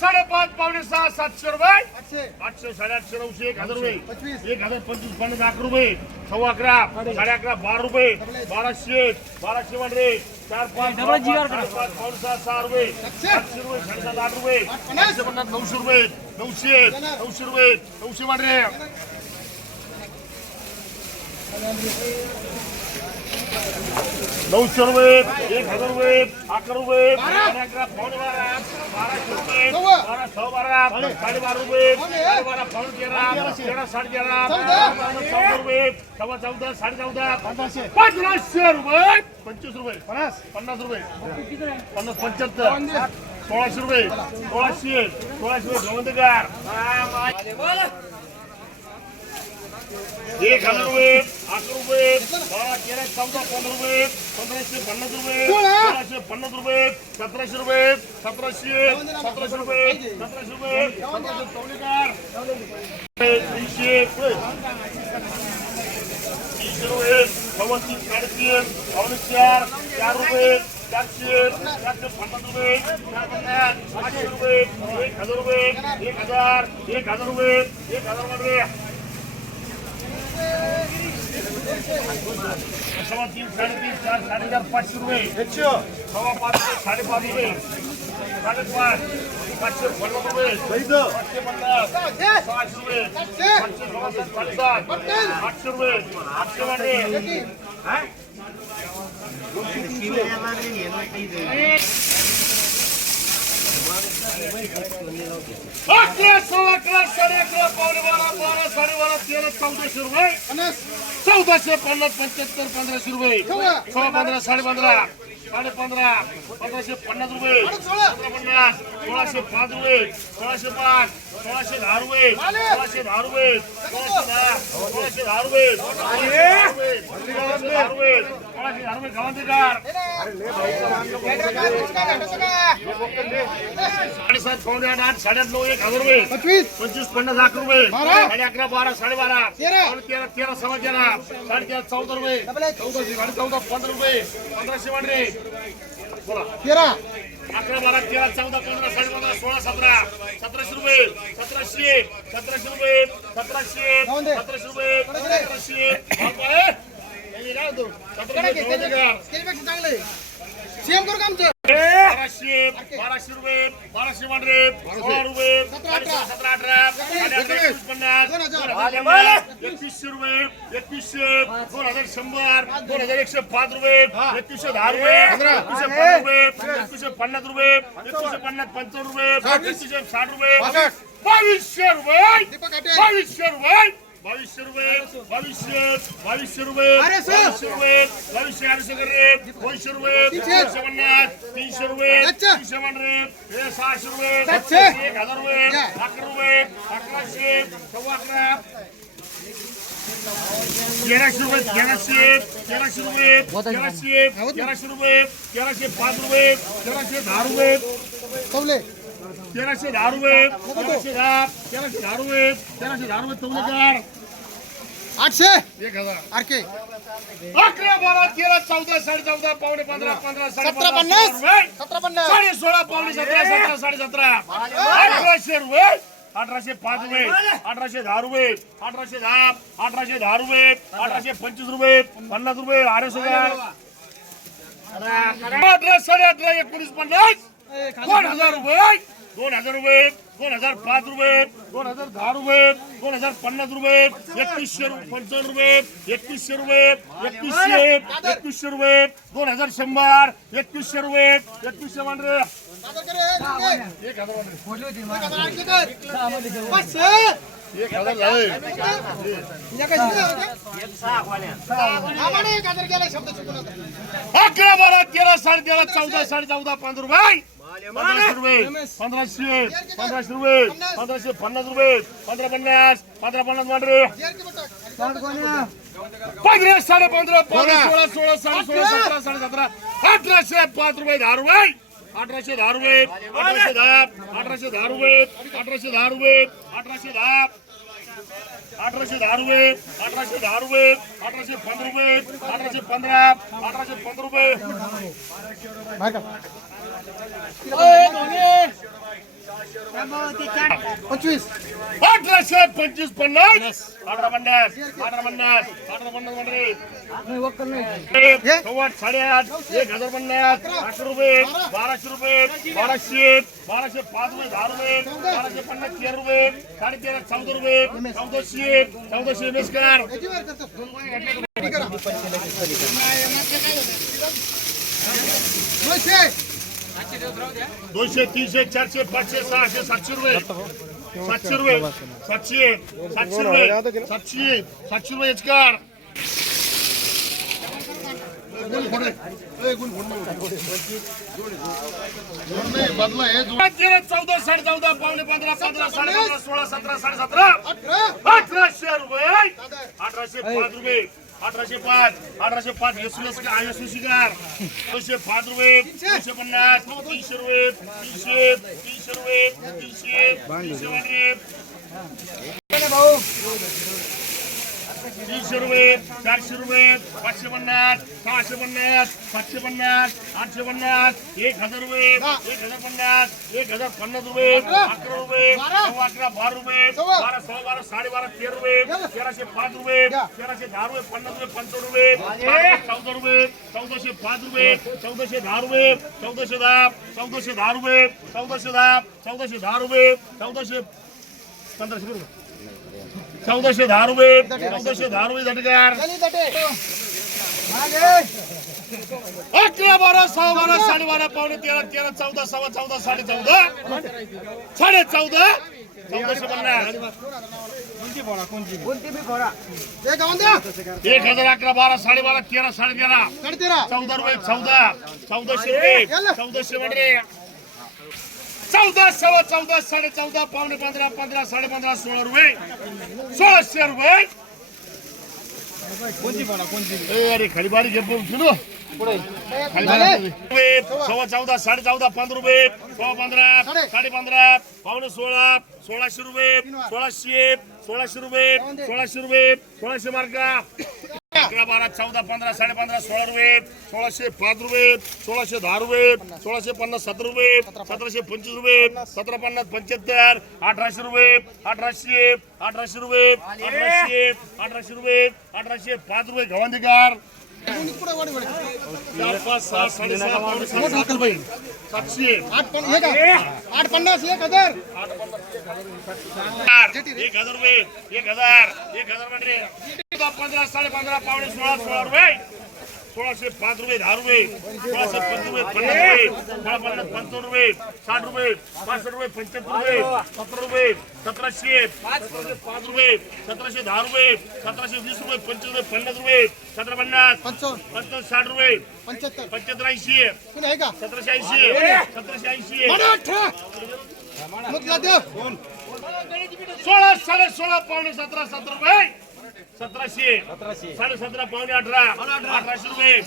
साडेपाच पावणे सहा सातशे रुपये. आठशे. आठशे साडेआठशे नऊशे एक हजार रुपये. एक हजार पंचवीस पन्नास अकरा रुपये. सव्वा अकरा साडे अकरा बारा रुपये. बाराशे बाराशे म्हणजे चार पाच पाच, पावणे सहा सहा रुपये. आठशे. रुपये साडेसात आठ रुपये. आठशे पन्नास नऊशे रुपये. नऊशे नऊशे रुपये. नऊशे म्हणजे नऊशे रुपये एक हजार रुपये अकरा रुपये अकरा पावणे बारा बाराशे रुपये बारा सहा बारा साडेबारा रुपये साडेबारा पावणे तेरा तेरा साडे तेरा चौदा. रुपये सव्वा चौदा साडे चौदा पंधराशे रुपये पंचवीस रुपये पन्नास. पन्नास रुपये पन्नास पंच्याहत्तर सोळाशे रुपये सोळाशे सोळाशे रुपये एक हजार रुपये अकरा रुपये बारा तेरा चौदा पंधरा रुपये पंधराशे पन्नास रुपये सोळाशे पन्नास रुपये सतराशे रुपये सतराशे सतराशे रुपये सतराशे रुपये सतराशे चौलेकार तीनशे रुपये तीनशे रुपये सव्वा तीन साडेतीन पावणे चार चार रुपये चारशे चारशे पन्नास रुपये चार पन्नास आठशे रुपये एक हजार रुपये एक हजार एक हजार रुपये एक हजारमध्ये सव्वा तीन साडेतीन चार साडेचार पाचशे रुपये सव्वा पाच साडेपाच रुपये साडेपाच पाचशे पन्नास रुपये पाचशे पन्नास सहाशे रुपये पाचशे सहाशे साडेसात आठशे रुपये आठशे वाटे अकरा सव्वा अकरा साडे अकरा पावणे बारा बारा साडेबारा तेरा चौदाशे रुपये. चौदाशे पन्नास पंच्याहत्तर पंधराशे रुपये. सव्वा पंधरा साडे पंधरा साडे पंधरा पंधराशे पन्नास रुपये. पंधरा पन्नास सोळाशे पाच रुपये. सोळाशे पाच. सोळाशे दहा रुपये. सोळाशे दहा रुपये. सोळाशे दहा. सोळाशे दहा रुपये. सोळाशे दहा रुपये. सोळाशे दहा रुपये. सोळाशे दहा रुपये गावांतेकार साडेसात पावणे आठ आठ साडेआठ नऊ एक हजार रुपये. पंचवीस पन्नास लाख रुपये. साडे अकरा बारा साडेबारा तेरा. तेरा सव्वा तेरा. साडे तेरा चौदा रुपये. चौदा साडे चौदा पंधरा रुपये. पंधराशे वाढले तेरा. अकरा बारा तेरा चौदा पंधरा साडे पंधरा सोळा सतरा. सतराशे रुपये. सतराशे. सतराशे रुपये. सतराशे. सतराशे रुपये. सतराशे. करू आमचं? बाराशे. बाराशे रुपये. बाराशे वाढले सोळा रुपये. सतरा अठरा. पन्नास दोन हजार. एकवीसशे रुपये एकवीसशे दोन हजार शंभर दोन हजार एकशे पाच रुपये एकवीसशे दहा रुपये एकवीसशे पन्नास रुपये एकवीसशे पन्नास रुपये एकवीसशे पन्नास पंचावन्न रुपये एकवीसशे साठ रुपये बावीसशे रुपये बावीसशे रुपये बावीसशे रुपये बावीसशे बावीसशे रुपये. बावीसशे रुपये बावीसशे अडीचशे करे दोनशे रुपये. दोनशे पन्नास तीनशे रुपये. तीनशे रे हे सहाशे रुपये. एक हजार रुपये. अकरा रुपये अकराशे सव्वा अकरा तेराशे रुपये तेराशे तेराशे रुपये तेराशे तेराशे रुपये तेराशे पाच रुपये तेराशे दहा रुपये तेराशे दहा रुपये तेराशे दहा तेराशे दहा रुपये तेराशे दहा रुपये चौदा आठशे? एक हजार. आरके अकरा बारा तेरा चौदा साडे चौदा पावणे पंधरा पंधरा साडे सतरा पन्नास? रुपये सतरा पन्नास. साडे सोळा पावणे सतरा सतरा साडे सतरा. अठराशे रुपये अठराशे पाच रुपये अठराशे दहा रुपये अठराशे दहा अठराशे दहा रुपये अठराशे पंचवीस रुपये पन्नास रुपये अडीच हजार. अठरा साडे अठरा एकोणीस पन्नास. दोन हजार रुपये. दोन हजार रुपये दोन हजार पाच रुपये दोन हजार दहा रुपये दोन हजार पन्नास रुपये एकवीसशे पंचावन्न रुपये एकतीसशे रुपये एकतीसशे एकतीसशे रुपये दोन हजार शंभर एकतीसशे रुपये एकवीसशे मांडरे. एक हजार एक हजार झाले. अकरा बारा तेरा साडे तेरा चौदा साडे चौदा पंधरा रुपये. पंधराशे रुपये पंधराशे पंधराशे रुपये पंधराशे पन्नास रुपये पंधरा पन्नास पंधरा पन्नास मांडरे. पंधरा साडे पंधरा पंधरा सोळा सोळा साडे सोळा सतरा साडे सतरा अठराशे पाच रुपये दहा रुपये अठराशे दहा रुपये अठराशे दहा अठराशे दहा रुपये अठराशे दहा रुपये अठराशे दहा अठराशे दहा रुपये अठराशे दहा रुपये अठराशे पंधरा रुपये अठराशे पंधरा अठराशे पंधरा रुपये. पंचवीस. अठराशे पंचवीस पन्नास. अठरा पन्नास अठरा पन्नास अठरा पन्नास सव्वाट साडेआठ एक हजार पन्नास आठशे रुपये बाराशे रुपये बाराशे बाराशे पाच रुपये दहा रुपये बाराशे पन्नास तेरा रुपये साडे तेरा चौदा रुपये चौदाशे चौदाशे. रेडी करा. दोनशे दोनशे तीनशे चारशे पाचशे सहाशे सातशे रुपये. सातशे रुपये. सातशे सातशे रुपये. सातशे सातशे रुपये कार चौदा साडे चौदा पावणे पंधरा पंधरा साडे पंधरा सोळा सतरा साडे सतरा. अठरा. अठराशे रुपये. अठराशे पाच रुपये. अठराशे पाच अठराशे पाच एसुलस एसू शिकार दोनशे पाच रुपये दोनशे पन्नास तीनशे रुपये तीनशे तीनशे रुपये तीनशे तीनशे तीनशे रुपये चारशे रुपये पाचशे पन्नास सहाशे पन्नास सातशे पन्नास आठशे पन्नास एक हजार रुपये एक हजार पन्नास एक हजार पन्नास रुपये अकरा रुपये सव्वा अकरा बारा रुपये बारा सव्वा बारा साडेबारा तेरा रुपये तेराशे पाच रुपये तेराशे दहा रुपये पन्नास रुपये पंचावन्न रुपये चौदा रुपये चौदाशे पाच रुपये चौदाशे दहा रुपये चौदाशे दहा चौदाशे दहा रुपये चौदाशे दहा चौदाशे दहा रुपये चौदाशे पंधराशे रुपये. चौदाशे दहा रुपये चौदाशे दहा रुपये झटकार अकरा बारा सहा बारा साडे बारा पावणे तेरा तेरा चौदा सव्वा चौदा साडे चौदा. साडे चौदा. चौदाशे पन्नास. एक हजार अकरा बारा साडे बारा तेरा साडे तेरा. साडे तेरा. चौदा रुपये चौदा. चौदाशे रुपये. चौदाशे म्हणजे चौदा सव्वा चौदा साडे चौदा पावणे पंधरा पंधरा साडे पंधरा सोळा रुपये. सोळाशे रुपये. अरे घे सव्वा चौदा साडे चौदा पंधरा रुपये. सव्वा पंधरा साडे. पंधरा पावणे सोळा सोळाशे रुपये सोळाशे सोळाशे रुपये सोळाशे रुपये सोळाशे मार्का. अकरा बारा चौदा पंधरा साडे पंधरा सोळा रुपये सोळाशे पाच रुपये सोळाशे दहा रुपये सोळाशे पन्नास सतरा रुपये सतराशे पंचवीस रुपये सतरा पन्नास पंच्याहत्तर अठराशे रुपये अठराशे अठराशे रुपये अठराशे अठराशे रुपये अठराशे पाच रुपये. चार पाच सहा साडेसहा पावणे सात, सातशे हे? आठ पन्नास एक हजार एक हजार रुपये एक हजार एक हजार म्हणजे पंधरा साडे पंधरा पावणे सोळा सोळा रुपये? सोळाशे पाच रुपये दहा रुपये. सोळाशे पंच रुपये पन्नास रुपये. सोळा पन्नास पंचावन्न रुपये साठ रुपये पासष्ट रुपये पंच्याहत्तर रुपये सतरा रुपये सतराशे पाच रुपये सतराशे दहा रुपये सतराशे वीस रुपये पंचवीस रुपये पन्नास रुपये सतरा पन्नास पंचावन्न. साठ रुपये पंच्याहत्तर. ऐंशी सतराशे ऐंशी सतराशे ऐंशी. सोळा साडे सोळा पावणे सतरा सतरा रुपये. सतराशे. साडे सतरा पावणे अठरा. अठराशे रुपये.